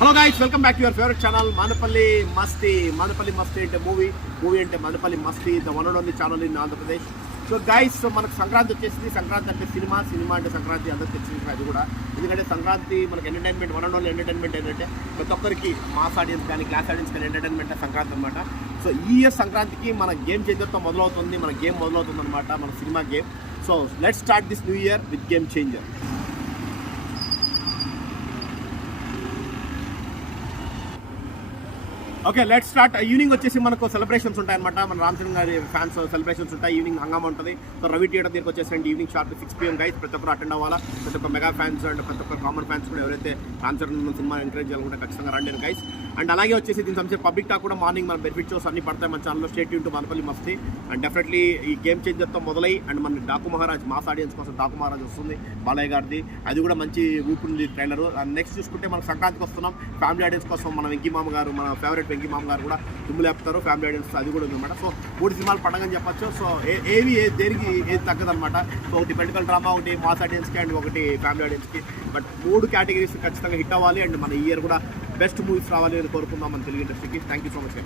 Hello guys, welcome back to your favourite channel Manapalli మస్తీ. మనపల్లి మస్తీ అంటే movie అంటే మనపల్లి మస్తీ, the one and only channel in Andhra Pradesh. So guys, మనకు సంక్రాంతి వచ్చేసింది. సంక్రాంతి అంటే cinema అంటే సంక్రాంతి అందరికి తెచ్చింది అది కూడా. ఎందుకంటే సంక్రాంతి మనకి entertainment, one and only entertainment ఏంటంటే ప్రతి ఒక్కరికి మాస్ ఆడియన్స్ కానీ క్లాస్ ఆడియన్స్ కానీ ఎంటర్టైన్మెంట్ సంక్రాంతి అనమాట. సో ఈ ఇయర్ సంక్రాంతికి మన గేమ్ చేంజర్తో మొదలవుతుంది. మన గేమ్ మొదలవుతుంది అనమాట, మన cinema game. So let's start this new year with game changer. Okay, let start. Evening వచ్చేసి మనకు సెలబ్రేషన్స్ ఉంటాయన్నమాట. మన రామ్ చరణ్ గారి ఫ్యాన్స్ సెలబ్రేషన్స్ ఉంటాయి. ఈవినింగ్ హంగామా ఉంటుంది. సో రవి థియేటర్ దగ్గరికి వచ్చేసండి ఈవినింగ్ షార్ప్ 6 PM గైస్. ప్రతి ఒక్కరు అటెండ్ అవ్వాలా. ప్రతి ఒక్క మెగా ఫ్యాన్స్ అండ్ ప్రతి ఒక్క కామన్ ఫ్యాన్స్ కూడా ఎవరైతే రామ్ చరణ్ సినిమా ఎంకరేజ్ చేయాలనుకుంటే ఖచ్చితంగా రండి గైస్. అండ్ అలాగే వచ్చేసి దీని సంబంధించి పబ్లిక్ టాక్ కూడా మార్నింగ్ మన బెనిఫిట్ షోస్ అన్ని పడతాయి మన ఛానల్లో. State Yoon to Manapalli Masti. And definitely ఈ గేమ్ చేంజర్తో మొదలై అండ్ మన డాకు మహారాజ్ మాస్ ఆడియన్స్ కోసం డాకు మహారాజ్ వస్తుంది బాలయ్య గారిది. అది కూడా మంచి ఊపుంది ట్రైలర్. అండ్ నెక్స్ట్ చూసుకుంటే మనం సంక్రాంతికి వస్తున్నాం. ఫ్యామిలీ ఆడియన్స్ కోసం మన వెంకీ మామ గారు, మన ఫేవరెట్ వెంకీ మామ గారు కూడా దుమ్ము లేపుతారు. ఫ్యామిలీ ఆడియన్స్ అది కూడా ఉందన్నమాట. సో 3 సినిమాలు పడగని చెప్పచ్చు. సో దేనికి ఏది తగ్గదనమాట. సో ఒకటి పొలిటికల్ డ్రామా, ఒకటి మాస్ ఆడియన్స్కి అండ్ ఒకటి ఫ్యామిలీ ఆడియన్స్కి. బట్ 3 కేటగిరీస్ ఖచ్చితంగా హిట్ అవ్వాలి. అండ్ మన ఇయర్ కూడా బెస్ట్ మూవీస్ రావాలి అని కోరుకుందాం మన తెలుగు ఇండస్ట్రీకి. Thank you so much.